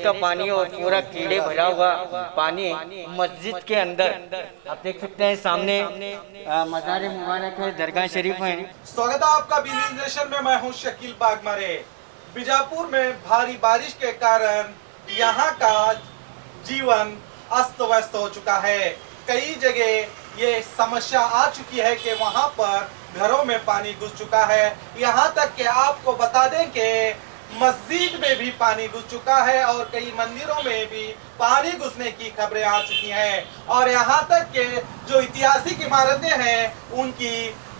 का पानी और पूरा कीड़े भरा हुआ पानी मस्जिद के अंदर आप देख सकते हैं। सामने मज़ार मुबारक है, दरगाह शरीफ है। स्वागत है आपका बी न्यूज़ नेशन में। मैं हूं शकील बागमारे। बीजापुर में भारी बारिश के कारण यहां का जीवन अस्त व्यस्त हो चुका है। कई जगह ये समस्या आ चुकी है कि वहां पर घरों में पानी घुस चुका है। यहां तक कि आपको बता दें कि मस्जिद में भी पानी घुस चुका है और कई मंदिरों में भी पानी घुसने की खबरें आ चुकी हैं। और यहाँ तक कि जो ऐतिहासिक इमारतें हैं उनकी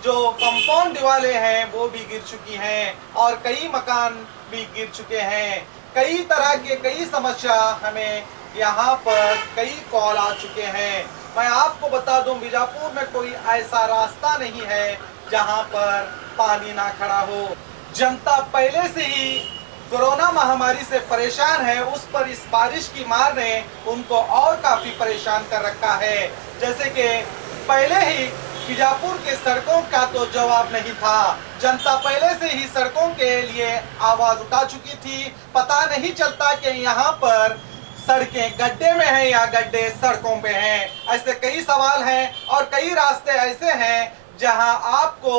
जो कंपाउंड दीवारें हैं वो भी गिर चुकी हैं और कई मकान भी गिर चुके हैं। कई तरह के कई समस्या हमें यहाँ पर कई कॉल आ चुके हैं। मैं आपको बता दूं, बीजापुर में कोई ऐसा रास्ता नहीं है जहाँ पर पानी ना खड़ा हो। जनता पहले से ही कोरोना महामारी से परेशान है, उस पर इस बारिश की मार ने उनको और काफी परेशान कर रखा है। जैसे कि पहले ही बीजापुर के सड़कों का तो जवाब नहीं था। जनता पहले से ही सड़कों के लिए आवाज उठा चुकी थी। पता नहीं चलता कि यहाँ पर सड़कें गड्ढे में हैं या गड्ढे सड़कों पे हैं। ऐसे कई सवाल हैं और कई रास्ते ऐसे हैं जहां आपको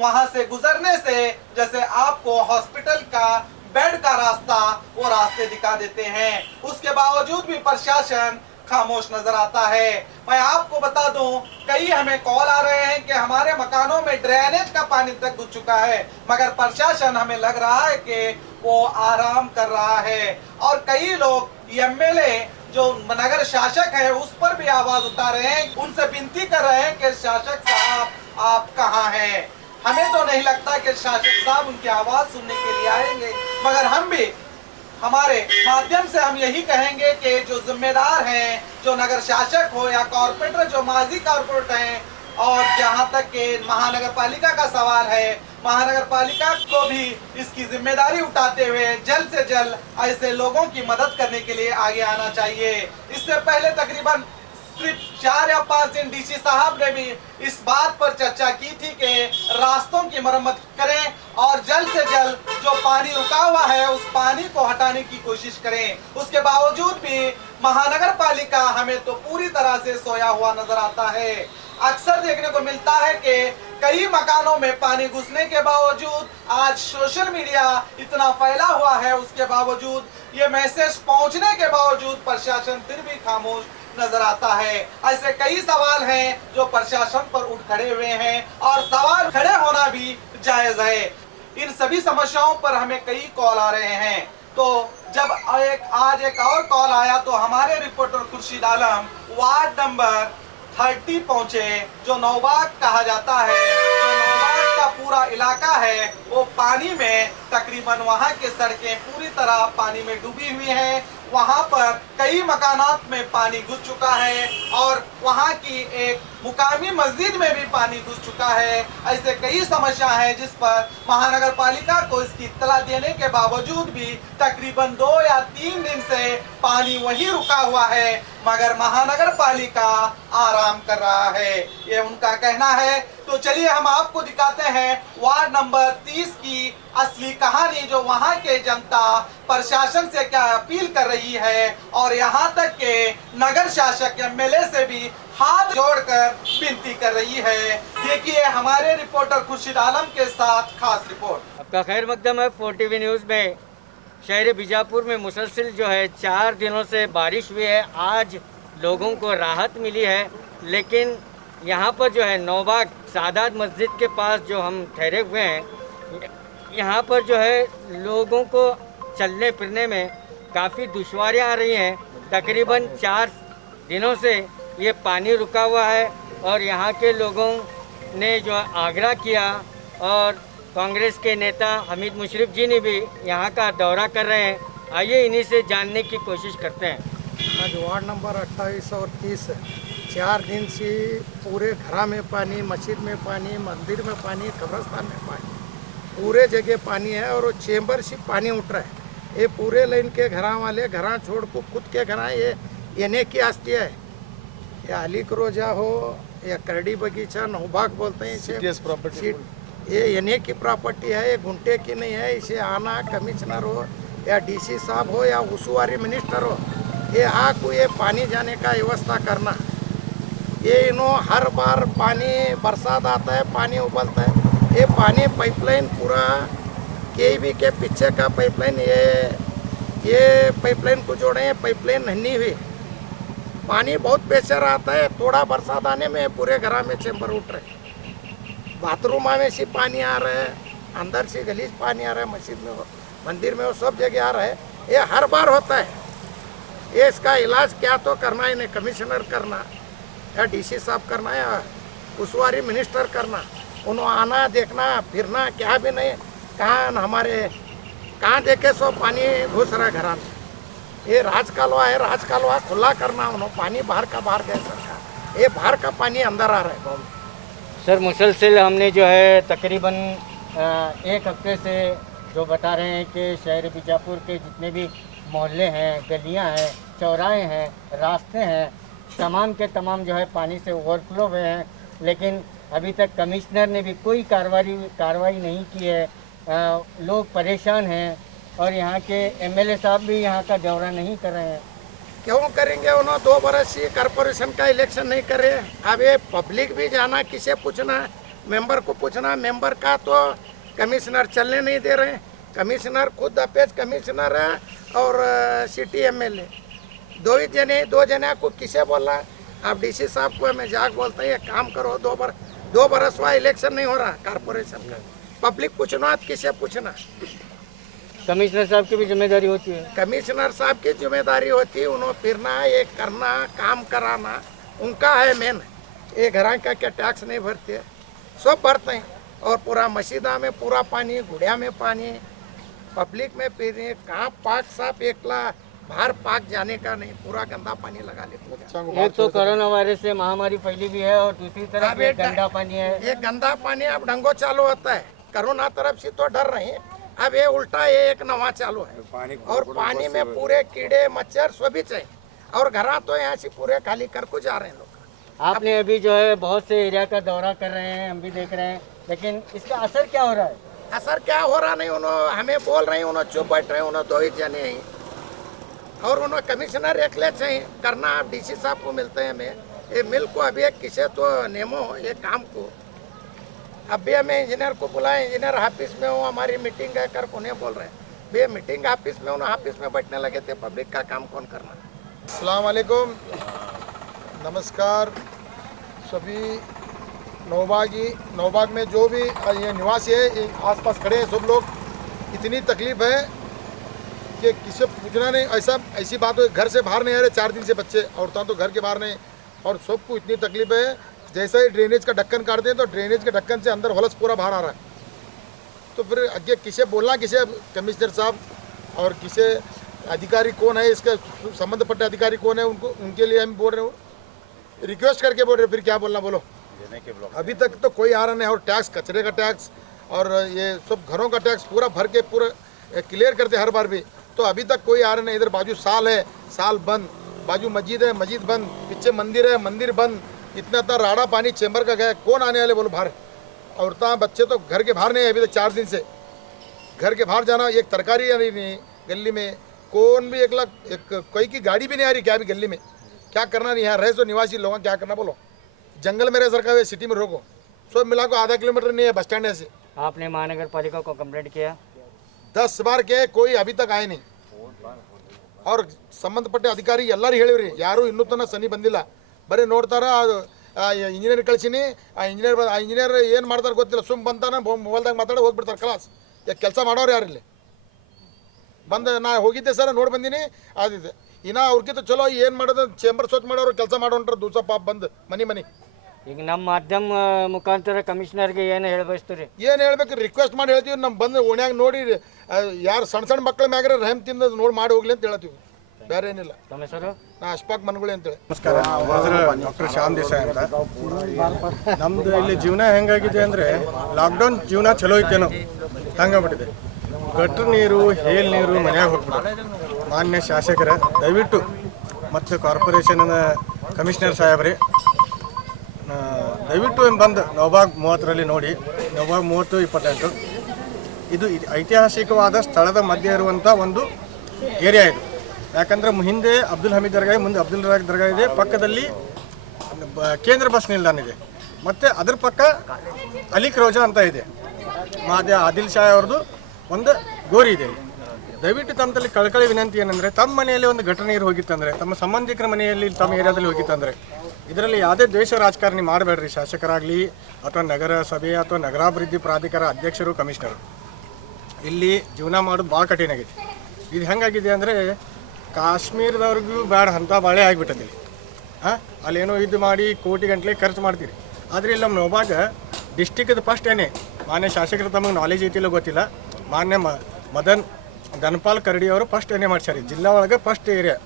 वहां से गुजरने से जैसे आपको हॉस्पिटल का बेड का रास्ता वो रास्ते दिखा देते हैं, उसके बावजूद भी प्रशासन खामोश नजर आता है। मैं आपको बता दूं, कई हमें कॉल आ रहे हैं कि हमारे मकानों में ड्रेनेज का पानी तक घुस चुका है, मगर प्रशासन हमें लग रहा है कि वो आराम कर रहा है। और कई लोग एमएलए जो नगर शासक है उस पर भी आवाज उठा रहे हैं, उनसे विनती कर रहे हैं कि शासक साहब आप कहाँ हैं। हमें तो नहीं लगता कि शासक साहब उनकी आवाज सुनने के लिए आएंगे, मगर हम भी हमारे माध्यम से हम यही कहेंगे कि जो जिम्मेदार हैं, जो नगर शासक हो या कॉर्पोरेटर, जो माजी कॉर्पोरेटर हैं, और जहां तक के महानगर पालिका का सवाल है, महानगर पालिका को भी इसकी जिम्मेदारी उठाते हुए जल्द से जल्द ऐसे लोगों की मदद करने के लिए आगे आना चाहिए। इससे पहले तकरीबन सिर्फ 4 या 5 दिन डीसी साहब ने भी इस बात पर चर्चा की थी कि रास्तों की मरम्मत करें और जल्द से जल्द जो पानी रुका हुआ है उस पानी को हटाने की कोशिश करें। उसके बावजूद भी महानगर पालिका हमें तो पूरी तरह से सोया हुआ नजर आता है। अक्सर देखने को मिलता है कि कई मकानों में पानी घुसने के बावजूद, आज सोशल मीडिया इतना फैला हुआ है, उसके बावजूद, ये मैसेज पहुंचने के बावजूद प्रशासन फिर भी खामोश नजर आता है। ऐसे कई सवाल हैं जो प्रशासन पर उठ खड़े हुए हैं और सवाल खड़े होना भी जायज है। इन सभी समस्याओं पर हमें कई कॉल आ रहे हैं। तो जब आज एक और कॉल आया तो हमारे reporter Khurshid Alam ward number 30 पहुंचे, जो नौबाग कहा जाता है। जो नौबाग का पूरा इलाका है वो पानी में, तकरीबन वहां के सड़कें पूरी तरह पानी में डूबी हुई हैं। वहां पर कई मकानात में पानी घुस चुका है और वहां की एक मुकामी मस्जिद में भी पानी घुस चुका है। ऐसे कई समस्या है जिस पर महानगर पालिका को इसकी इत्तला देने के बावजूद भी तकरीबन 2 या 3 दिन से पानी वहीं रुका हुआ है, मगर महानगर पालिका आराम कर रहा है, ये उनका कहना है। तो चलिए हम आपको दिखाते हैं वार्ड नंबर 30 की असली कहानी, जो वहां के जनता प्रशासन से क्या अपील कर रही है और यहाँ तक के नगर शासक एमएलए से भी हाथ जोड़कर विनती कर रही है। देखिए हमारे रिपोर्टर खुर्शीद आलम के साथ खास रिपोर्ट। आपका खैर मकदम है 4TV न्यूज़ में। शहर बीजापुर में मुसलसिल जो है 4 दिनों से बारिश हुई है। आज लोगों को राहत मिली है, लेकिन यहाँ पर जो है नौबाग सादात मस्जिद के पास जो हम ठहरे हुए हैं, यहाँ पर जो है लोगों को चलने फिरने में काफ़ी दुश्वारियाँ आ रही हैं। तकरीबन 4 दिनों से ये पानी रुका हुआ है और यहाँ के लोगों ने जो आग्रह किया और कांग्रेस के नेता हमीद मुशर्रफ जी ने भी यहाँ का दौरा कर रहे हैं। आइए इन्हीं से जानने की कोशिश करते हैं। आज वार्ड नंबर 28 और 30 4 दिन से पूरे घरा में पानी, मस्जिद में पानी, मंदिर में पानी, कब्रस्तान में पानी, पूरे जगह पानी है और वो चेंबर से पानी उठ रहा है। ये पूरे लाइन के घरा वाले घरा छोड़ को खुद के घरा ये एने की आस्ती है। ये अली क्रोजा हो या करडी बगीचा, नौबाग बोलते हैं इसे, ये एने की प्रॉपर्टी है, ये घुंटे की नहीं है। इसे आना कमिश्नर हो या डीसी साहब हो या उसूवारी मिनिस्टर हो, ये आको ये पानी जाने का व्यवस्था करना। ये इन्हों हर बार पानी बरसात आता है, पानी उबलता है, ये पानी पाइपलाइन पूरा केवी के पीछे का पाइपलाइन, ये पाइपलाइन को जोड़े, ये पाइपलाइन नहीं हुई, पानी बहुत प्रेशर आता है, थोड़ा बरसात आने में पूरे घर में चैम्बर उठ रहे, बाथरूम में से पानी आ रहा है, अंदर से गलीज पानी आ रहा है, मस्जिद में हो, मंदिर में हो, सब जगह आ रहा है। ये हर बार होता है। ये इसका इलाज क्या तो करना है, इन्हें कमिश्नर करना या डीसी साहब करना या उसूवारी मिनिस्टर करना, उन्होंने आना देखना फिरना, क्या भी नहीं, कहाँ देखे सो पानी घुस रहा है घर में। ये राजकालवा है, राजकालवा खुला करना, उन्होंने पानी बाहर का बाहर गए सरकार, ये बाहर का पानी अंदर आ रहा है गाँव में। सर मुसलसल हमने जो है तकरीबन 1 हफ्ते से जो बता रहे हैं कि शहर बीजापुर के जितने भी मोहल्ले हैं, गलियां हैं, चौराहे हैं, रास्ते हैं, तमाम के तमाम जो है पानी से ओवरफ्लो हुए हैं, लेकिन अभी तक कमिश्नर ने भी कोई कार्रवाई नहीं की है। लोग परेशान हैं और यहाँ के एमएलए साहब भी यहाँ का दौरा नहीं कर रहे हैं। क्यों करेंगे, उन्होंने 2 बरस से कॉरपोरेशन का इलेक्शन नहीं करे। अब ये पब्लिक भी जाना, किसे पूछना, मेंबर को पूछना, मेंबर का तो कमिश्नर चलने नहीं दे रहे। कमिश्नर खुद अपेज कमिश्नर है और सिटी एमएलए, 2 जने को किसे बोला। अब डीसी साहब को मैं जाग बोलता है काम करो, 2 बरस हुआ इलेक्शन नहीं हो रहा कॉरपोरेशन का, पब्लिक पूछना किसे पूछना। कमिश्नर साहब की भी जिम्मेदारी होती है। कमिश्नर साहब की जिम्मेदारी होती है, उन्होंने फिरना, ये करना, काम कराना उनका है मेन। ये घर का क्या टैक्स नहीं भरते, सब भरते हैं। और पूरा मस्जिदा में पूरा पानी, गुड़िया में पानी, पब्लिक में फिर कहाँ पाक साफ एकला बाहर पाक जाने का नहीं, पूरा गंदा पानी लगा लेते हैं। एक तो कोरोना वायरस से महामारी फैली भी है और दूसरी तरफ ये गंदा पानी है। ये गंदा पानी अब डंगो चालू होता है, कोरोना तरफ से तो डर रहे, अब ये उल्टा ये एक नवा चालू है। और पानी में पूरे कीड़े मच्छर सभी चाहिए, और घर तो यहाँ से पूरे खाली कर को जा रहे हैं लोग। आपने अभी जो है बहुत से एरिया का दौरा कर रहे हैं, हम भी देख रहे हैं, लेकिन इसका असर क्या हो रहा है? असर क्या हो रहा नहीं, उन्होंने हमें बोल रहे हैं, उन्होंने चुप बैठ रहे हैं, उन्होंने 2 ही जने हैं और उन्होंने कमिश्नर एक ले चाहिए करना। आप डीसी साहब को मिलते हैं हमें, ये मिल को अभी एक किसे तो नेमो ये काम को। अभी हमें इंजीनियर को बुलाए, इंजीनियर ऑफिस में हो, हमारी मीटिंग है कर उन्हें बोल रहे हैं भैया मीटिंग ऑफिस में, उन्हें ऑफिस में बैठने लगे थे, पब्लिक का काम कौन करना। अस्सलाम वालेकुम, नमस्कार सभी। नौबाग में जो भी ये निवासी है, ये आसपास खड़े हैं सब लोग, इतनी तकलीफ है कि किसी पूछना नहीं। ऐसी बात हो, घर से बाहर नहीं आ रहे 4 दिन से बच्चे, औरतें तो घर के बाहर नहीं, और सबको इतनी तकलीफ है। जैसा ही ड्रेनेज का ढक्कन काटते हैं तो ड्रेनेज के ढक्कन से अंदर होलस पूरा बाहर आ रहा है। तो फिर आगे किसे बोलना, किसे कमिश्नर साहब और किसे अधिकारी कौन है, इसका संबंधपट्ट अधिकारी कौन है, उनके लिए हम बोल रहे हो, रिक्वेस्ट करके बोल रहे, फिर क्या बोलना बोलो। अभी तक तो कोई आ रहा नहीं। और टैक्स, कचरे का टैक्स और ये सब घरों का टैक्स पूरा भर के पूरा क्लियर करते हर बार भी, तो अभी तक कोई आ रहा नहीं। इधर बाजू साल है, साल बंद, बाजू मस्जिद है, मस्जिद बंद, पीछे मंदिर है, मंदिर बंद। इतना राड़ा पानी चैम्बर का गया, कौन आने वाले बोलो बाहर। औरतें बच्चे तो घर के बाहर नहीं है अभी तक 4 दिन से। घर के बाहर जाना, एक तरकारी आ रही नहीं गली में, कौन भी कोई की गाड़ी भी नहीं आ रही क्या अभी गली में। क्या करना नहीं, यहाँ रहे सो निवासी लोग क्या करना बोलो। जंगल में रह सरकार है, सिटी में रोको, सब मिला को आधा किलोमीटर नहीं है बस स्टैंड ऐसे। आपने महानगर पालिका को कंप्लेंट किया? 10 बार किए, कोई अभी तक आए नहीं। और ಸಂಬಂಧಪಟ್ಟ ಅಧಿಕಾರಿ ಎಲ್ಲರೂ ಹೇಳಿವ್ರಿ, ಯಾರು ಇನ್ನೂ ತನಕ ಸನಿ ಬಂದಿಲ್ಲ. ಬರೀ ನೋಡ್ತಾರ, ಇಂಜಿನಿಯರ್ ಕಳಿಸಿನಿ, ಆ ಇಂಜಿನಿಯರ್ ಏನು ಮಾಡ್ತಾರೆ ಗೊತ್ತಿಲ್ಲ, ಸುಮ್ ಬಂತಾನ ಮೊಬೈಲ್ದಾಗ ಮಾತಾಡಿ ಹೋಗ್ಬಿಡ್ತಾರೆ ಕ್ಲಾಸ್. ಕೆಲಸ ಮಾಡೋರು ಯಾರಿಲ್ಲ. ಬಂದು ನಾ ಹೋಗಿದ್ದೆ ಸರ್, ನೋಡಿ ಬಂದೀನಿ, ಆದಿದೆ ಇನ್ನು ಅವ್ರಿಗಿಂತ ಚಲೋ ಏನು ಮಾಡೋದು, ಚೇಂಬರ್ ಸ್ವಚ್ಛ ಮಾಡೋರು ಕೆಲಸ ಮಾಡೋಂಟ್ರೆ ದಿವಸ ಪಾಪ ಬಂದು ಮನೆ ಈಗ ನಮ್ಮ ಮಾಧ್ಯಮ ಮುಖಾಂತರ ಕಮಿಷನರ್ಗೆ ಏನು ಹೇಳಬಯಸ್ತೀರಿ? ಏನು ಹೇಳ್ಬೇಕು, ರಿಕ್ವೆಸ್ಟ್ ಮಾಡಿ ಹೇಳ್ತೀವಿ. ನಮ್ಮ ಬಂದು ಓಣ್ಯಾಗ ನೋಡಿ ಯಾರು ಸಣ್ಣ ಮಕ್ಕಳ ಮ್ಯಾಗ್ರೆ ರಹಮ್ ತಿಂದ ನೋಡಿ ಮಾಡಿ ಹೋಗ್ಲಿ ಅಂತ ಹೇಳ್ತೀವಿ, ಬೇರೆ ಏನಿಲ್ಲ. ನಮ್ಮ ಹೆಸರು? ನಾ ಅಶ್ಫಾಕ್ ಮನ್ಗುಳಿ ಅಂತೇಳಿ. ನಮಸ್ಕಾರ, ಡಾಕ್ಟರ್ ಶ್ಯಾಮ್ ದೇಸಾಯಿ ಅಂತ. ನಮ್ಮದು ಇಲ್ಲಿ ಜೀವನ ಹೆಂಗಾಗಿದೆ ಅಂದರೆ, ಲಾಕ್ಡೌನ್ ಜೀವನ ಚಲೋ ಐತೇನೋ ಹಂಗಾಗ್ಬಿಟ್ಟಿದೆ. ಗಟ್ರ ನೀರು, ಹೇಲ್ ನೀರು ಮನ್ಯಾಗ ಹೋಗ್ಬಿಡುತ್ತೆ. ಮಾನ್ಯ ಶಾಸಕರ ದಯವಿಟ್ಟು ಮತ್ತು ಕಾರ್ಪೊರೇಷನ್ನ ಕಮಿಷನರ್ ಸಾಹೇಬ್ರಿ ದಯವಿಟ್ಟು ಬಂದು ನವಬಾಗ್ 30ರಲ್ಲಿ ನೋಡಿ, ನವಬಾಗ್ 30, 28 ಇದು ಐತಿಹಾಸಿಕವಾದ ಸ್ಥಳದ ಮಧ್ಯೆ ಇರುವಂಥ ಒಂದು ಏರಿಯಾ ಇದು. ಯಾಕಂದರೆ ಹಿಂದೆ ಅಬ್ದುಲ್ ಹಮೀದ್ ದರ್ಗಾ, ಮುಂದೆ ಅಬ್ದುಲ್ ರಾಜ್ ದರ್ಗಾ ಇದೆ, ಪಕ್ಕದಲ್ಲಿ ಕೇಂದ್ರ ಬಸ್ ನಿಲ್ದಾಣ ಇದೆ, ಮತ್ತು ಅದ್ರ ಪಕ್ಕ ಅಲಿಕ್ ರೋಜಾ ಅಂತ ಇದೆ, ಮಾದೇ ಆದಿಲ್ ಶಾ ಅವ್ರದ್ದು ಒಂದು ಗೋರಿ ಇದೆ. ದಯವಿಟ್ಟು ತಮ್ಮಲ್ಲಿ ಕಳಕಳಿ ವಿನಂತಿ ಏನಂದರೆ, ತಮ್ಮ ಮನೆಯಲ್ಲಿ ಒಂದು ಘಟನೆ ನೀರು ಹೋಗಿತ್ತಂದರೆ, ತಮ್ಮ ಸಂಬಂಧಿಕರ ಮನೆಯಲ್ಲಿ ತಮ್ಮ ಏರಿಯಾದಲ್ಲಿ ಹೋಗಿತ್ತಂದರೆ ಇದರಲ್ಲಿ ಯಾವುದೇ ದ್ವೇಷ ರಾಜಕಾರಣಿ ಮಾಡಬೇಡ್ರಿ. ಶಾಸಕರಾಗಲಿ ಅಥವಾ ನಗರಸಭೆ ಅಥವಾ ನಗರಾಭಿವೃದ್ಧಿ ಪ್ರಾಧಿಕಾರ ಅಧ್ಯಕ್ಷರು, ಕಮಿಷನರು, ಇಲ್ಲಿ ಜೀವನ ಮಾಡೋದು ಭಾಳ ಕಠಿಣ ಆಗೈತಿ. ಇದು ಹೆಂಗಾಗಿದೆ ಅಂದರೆ ಕಾಶ್ಮೀರದವ್ರಿಗೂ ಬೇಡ ಅಂತ ಬಾಳೆ ಆಗಿಬಿಟ್ಟದಿಲ್ಲಿ. ಅಲ್ಲೇನೋ ಇದು ಮಾಡಿ ಕೋಟಿ ಗಂಟಲೆ ಖರ್ಚು ಮಾಡ್ತೀರಿ. ಆದರೆ ಇಲ್ಲಿ ನಮ್ಮ ನೋಬಾಗ ಡಿಸ್ಟಿಕ್ದು ಫಸ್ಟ್ ಏನೇ ಮಾನ್ಯ ಶಾಸಕರು, ತಮಗೆ ನಾಲೆಜ್ ಐತಿಲ್ಲ ಗೊತ್ತಿಲ್ಲ, ಮಾನ್ಯ ಮದನ್ ಧನ್ಪಾಲ್ ಕರಡಿ ಅವರು ಫಸ್ಟ್ ಏನೇ ಮಾಡ್ಸ್ಯಾರ ಜಿಲ್ಲಾ ಒಳಗೆ ಫಸ್ಟ್ ಏರಿಯಾ.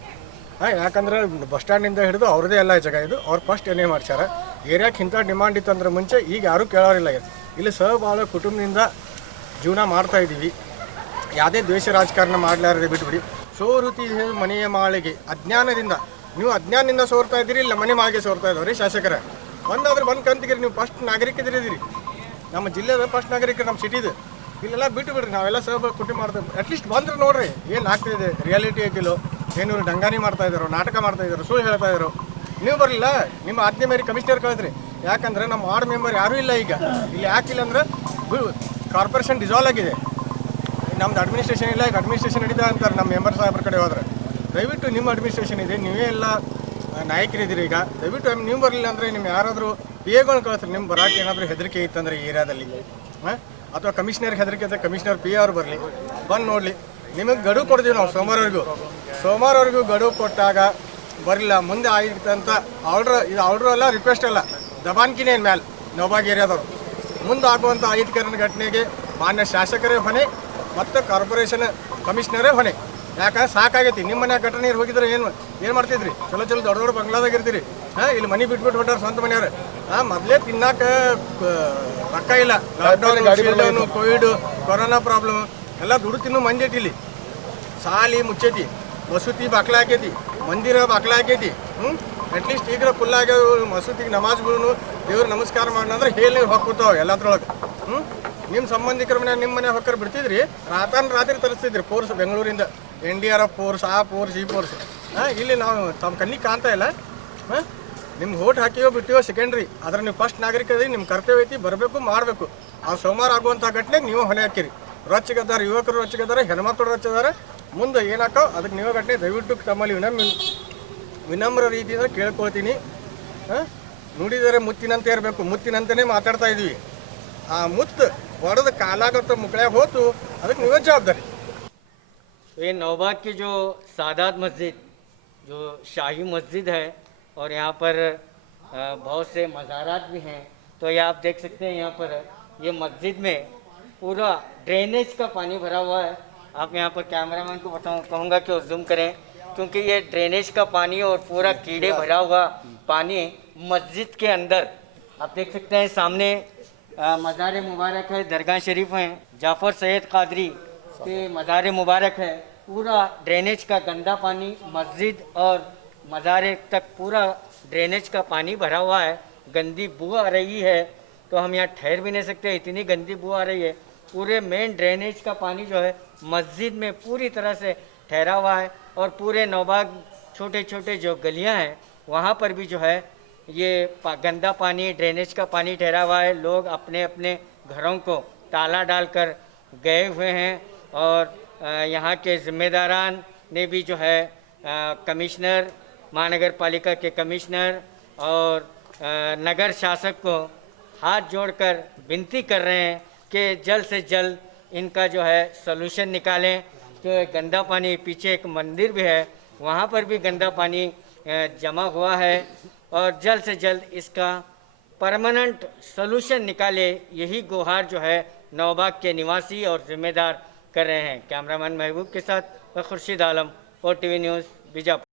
ಯಾಕಂದ್ರೆ ಬಸ್ ಸ್ಟ್ಯಾಂಡಿಂದ ಹಿಡಿದು ಅವ್ರದ್ದೇ ಎಲ್ಲ ಜಾಗ ಇದು, ಅವ್ರು ಫಸ್ಟ್ ಏನೇ ಮಾಡ್ಸ್ಯಾರ. ಏರಿಯಾಕ್ಕೆ ಇಂಥ ಡಿಮಾಂಡ್ ಇತ್ತು ಅಂದ್ರೆ ಮುಂಚೆ, ಈಗ ಯಾರೂ ಕೇಳೋರಿಲ್ಲ. ಇಲ್ಲಿ ಸಹಬಾಳ ಕುಟುಂಬದಿಂದ ಜೀವನ ಮಾಡ್ತಾ ಇದ್ದೀವಿ. ಯಾವುದೇ ದ್ವೇಷ ರಾಜಕಾರಣ ಮಾಡಲಾರದೆ ಬಿಟ್ಬಿಡಿ. ಸೋರುತಿ ಮನೆಯ ಮಾಳಿಗೆ ಅಜ್ಞಾನದಿಂದ, ನೀವು ಅಜ್ಞಾನದಿಂದ ಸೋರ್ತಾ ಇದ್ದೀರಿ, ಇಲ್ಲ ಮನೆ ಮಾಳಿಗೆ ಸೋರ್ತಾ ಇದ್ದಾವ್ರಿ ಶಾಸಕರ. ಒಂದಾದ್ರೆ ಬಂದು ಕಂತಿಗಿರಿ, ನೀವು ಫಸ್ಟ್ ನಾಗರಿಕರಿದ್ದೀರಿ, ನಮ್ಮ ಜಿಲ್ಲೆದ ಫಸ್ಟ್ ನಾಗರಿಕರು, ನಮ್ಮ ಸಿಟಿದು. ಇಲ್ಲೆಲ್ಲ ಬಿಟ್ಟು ಬಿಡ್ರಿ, ನಾವೆಲ್ಲ ಸಹ ಕುಟುಂಬ ಮಾಡ್ತೇವೆ. ಅಟ್ಲೀಸ್ಟ್ ಬಂದ್ರೆ ನೋಡ್ರಿ ಏನು ಆಗ್ತಿದೆ, ರಿಯಾಲಿಟಿ ಐತಿಲ್ಲೋ, ಏನು ಡಂಗಾನಿ ಮಾಡ್ತಾ ಇದ್ದಾರೋ, ನಾಟಕ ಮಾಡ್ತಾ ಇದ್ದಾರೋ, ಸುಳ್ಳು ಹೇಳ್ತಾ ಇದ್ದಾರೋ. ನೀವು ಬರಲಿಲ್ಲ, ನಿಮ್ಮ ಆಜ್ಞೆ ಮೇರೆ ಕಮಿಷನರ್ ಕಳಿಸ್ರಿ. ಯಾಕಂದ್ರೆ ನಮ್ಮ ವಾರ್ಡ್ ಮೆಂಬರ್ ಯಾರೂ ಇಲ್ಲ ಈಗ ಇಲ್ಲಿ. ಯಾಕಿಲ್ಲ ಅಂದ್ರೆ ಕಾರ್ಪೊರೇಷನ್ ಡಿಸಾಲ್ವ್ ಆಗಿದೆ, ನಮ್ದು ಅಡ್ಮಿನಿಸ್ಟ್ರೇಷನ್ ಇಲ್ಲ. ಈಗ ಅಡ್ಮಿನಿಸ್ಟ್ರೇಷನ್ ನಡೀತಾ ಅಂತಾರೆ ನಮ್ಮ ಮೆಂಬರ್ ಸಾಹೇಬ್ರ ಕಡೆ ಹೋದ್ರೆ. ದಯವಿಟ್ಟು ನಿಮ್ಮ ಅಡ್ಮಿನಿಸ್ಟ್ರೇಷನ್ ಇದೆ, ನೀವೇ ಎಲ್ಲ ನಾಯಕರಿದ್ದೀರಿ. ಈಗ ದಯವಿಟ್ಟು ನೀವು ಬರಲಿಲ್ಲ ಅಂದರೆ ನಿಮ್ಮ ಯಾರಾದರೂ ಪಿ ಎಗಳನ್ನ ಕಳಿಸ್ರಿ. ನಿಮ್ಮ ಬರೋಕ್ಕೆ ಏನಾದರೂ ಹೆದರಿಕೆ ಇತ್ತಂದರೆ ಈ ಏರಿಯಾದಲ್ಲಿ, ಅಥವಾ ಕಮಿಷನರ್ಗೆ ಹೆದರಿಕೆ ಇದ್ದರೆ ಕಮಿಷನರ್ ಪಿ ಅವ್ರು ಬರಲಿ, ಬಂದು ನೋಡಲಿ. ನಿಮಗೆ ಗಡುವು ಕೊಡ್ತೀವಿ ನಾವು ಸೋಮವಾರವರೆಗೂ ಗಡುವು ಕೊಟ್ಟಾಗ ಬರಲಿಲ್ಲ, ಮುಂದೆ ಆಗಿತ್ತಂತ ಇದು ಆರ್ಡ್ರು ಅಲ್ಲ, ರಿಕ್ವೆಸ್ಟ್ ಅಲ್ಲ, ದಬಾನ್ಕಿನೇ ಮ್ಯಾಲೆ ನವಬಾಗ್ ಏರಿಯಾದವರು. ಮುಂದೆ ಆಗುವಂಥ ಅಹಿತಕರಣ ಘಟನೆಗೆ ಮಾನ್ಯ ಶಾಸಕರೇ ಹೊಣೆ ಮತ್ತು ಕಾರ್ಪೊರೇಷನ್ ಕಮಿಷನರೇ ಹೊಣೆ. ಯಾಕಂದ್ರೆ ಸಾಕಾಗೈತಿ. ನಿಮ್ಮ ಮನೆ ಘಟನೆ ನೀರು ಹೋಗಿದ್ರೆ ಏನು ಮಾಡ್ತಿದ್ರಿ? ಚಲೋ ದೊಡ್ಡ ಬಂಗ್ಲಾದಾಗ ಇರ್ತೀರಿ. ಇಲ್ಲಿ ಮನೆ ಬಿಟ್ಬಿಟ್ಟು ಹೊಂಟಾರ ಸ್ವಂತ ಮನೆಯವ್ರು. ಮೊದಲೇ ತಿನ್ನಾಕ ರೊಕ್ಕ ಇಲ್ಲ, ಲಾಕ್ಡೌನು, ಕೋವಿಡ್, ಕೊರೋನಾ ಪ್ರಾಬ್ಲಮ್ ಎಲ್ಲ ದುಡ್ಡು ತಿನ್ನೋ ಮಂದಿ ಐತಿ. ಇಲ್ಲಿ ಸಾಲಿ ಮುಚ್ಚೈತಿ, ಮಸೂತಿ ಬಾಕ್ಲ ಹಾಕೈತಿ, ಮಂದಿರ ಬಾಕ್ಲ ಹಾಕೈತಿ. ಅಟ್ಲೀಸ್ಟ್ ಈಗ ಫುಲ್ ಆಗ್ಯಾವ ಮಸೂತಿಗೆ ನಮಾಜ್ಗಳು, ದೇವ್ರು ನಮಸ್ಕಾರ ಮಾಡೋಣ ಹೇಳಿ ಹೊಕ್ಕೋತಾವ ಎಲ್ಲದ್ರೊಳಗೆ. ನಿಮ್ಮ ಸಂಬಂಧಿಕರ ಮನೆ ನಿಮ್ಮ ಮನೆ ಹೊಕ್ಕರ್ ಬಿಡ್ತಿದ್ರಿ, ರಾತ್ರಿ ತರಿಸ್ತಿದ್ರಿ ಫೋರ್ಸ್ ಬೆಂಗಳೂರಿಂದ, NDRF ಫೋರ್ಸ್, ಆ ಫೋರ್ಸ್, ಈ ಫೋರ್ಸ್. ಇಲ್ಲಿ ನಾವು ತಮ್ಮ ಕಣ್ಣಿಗೆ ಕಾಣ್ತಾ ಇಲ್ಲ. ನಿಮ್ಗೆ ಓಟ್ ಹಾಕಿವೋ ಬಿಟ್ಟಿವೋ ಸೆಕೆಂಡ್ರಿ, ಆದ್ರೆ ನೀವು ಫಸ್ಟ್ ನಾಗರಿಕರಿ, ನಿಮ್ಮ ಕರ್ತವ್ಯ ಐತಿ, ಬರಬೇಕು, ಮಾಡಬೇಕು. ಆ ಸೋಮವಾರ ಆಗುವಂಥ ಘಟನೆಗೆ ನೀವು ಹೊಣೆ ಹಾಕಿರಿ. ರೊಚ್ಚಿಗದಾರ, ಯುವಕರು ರೊಚ್ಚಿಗದಾರ, ಹೆಣ್ಮಕ್ಳು ರೊಚ್ಚಿದಾರ, ಮುಂದೆ ಏನಾಕೋ ಅದಕ್ಕೆ ನೀವು ಘಟನೆ ದಯವಿಟ್ಟು ತಮ್ಮಲ್ಲಿ ವಿನಮ್ರ ರೀತಿಯಿಂದ ಕೇಳ್ಕೊಳ್ತೀನಿ. ನುಡಿದರೆ ಮುತ್ತಿನಂತೆ ಇರಬೇಕು, ಮುತ್ತಿನಂತೆಯೇ ಮಾತಾಡ್ತಾ ಇದ್ವಿ. ಆ ಮುತ್ತು ಹೊಡೆದ ಕಾಲಾಗತ್ತ ಮುಕ್ಕಳ್ಯಾಗ ಹೋತು, ಅದಕ್ಕೆ ನೀವೇ ಜವಾಬ್ದಾರಿ. ये नौबाग की जो सादात मस्जिद, जो शाही मस्जिद है, और यहाँ पर बहुत से मज़ारात भी हैं, तो ये आप देख सकते हैं यहाँ पर ये मस्जिद में पूरा ड्रेनेज का पानी भरा हुआ है। आप यहाँ पर कैमरामैन को कहूँगा कि वो जूम करें, क्योंकि ये ड्रेनेज का पानी और पूरा कीड़े भरा हुआ पानी मस्जिद के अंदर आप देख सकते हैं। सामने मज़ार मुबारक है, दरगाह शरीफ हैं, जाफ़र सैयद कादरी के मज़ार मुबारक है। पूरा ड्रेनेज का गंदा पानी मस्जिद और मज़ारे तक पूरा ड्रेनेज का पानी भरा हुआ है। गंदी बू आ रही है, तो हम यहाँ ठहर भी नहीं सकते, इतनी गंदी बू आ रही है। पूरे मेन ड्रेनेज का पानी जो है मस्जिद में पूरी तरह से ठहरा हुआ है, और पूरे नौबाग छोटे छोटे जो गलियाँ हैं वहाँ पर भी जो है ये गंदा पानी, ड्रेनेज का पानी ठहरा हुआ है। लोग अपने अपने घरों को ताला डालकर गए हुए हैं, और यहाँ के ज़िम्मेदारान ने भी जो है कमिश्नर, महानगर पालिका के कमिश्नर और नगर शासक को हाथ जोड़कर विनती कर रहे हैं कि जल्द से जल्द इनका जो है सॉल्यूशन निकालें। जो गंदा पानी, पीछे एक मंदिर भी है, वहाँ पर भी गंदा पानी जमा हुआ है, और जल्द से जल्द इसका परमानेंट सॉल्यूशन निकाले, यही गुहार जो है नौबाग के निवासी और ज़िम्मेदार कर रहे हैं। कैमरामैन महबूब के साथ खुर्शीद आलम, OTV न्यूज़, बीजापुर।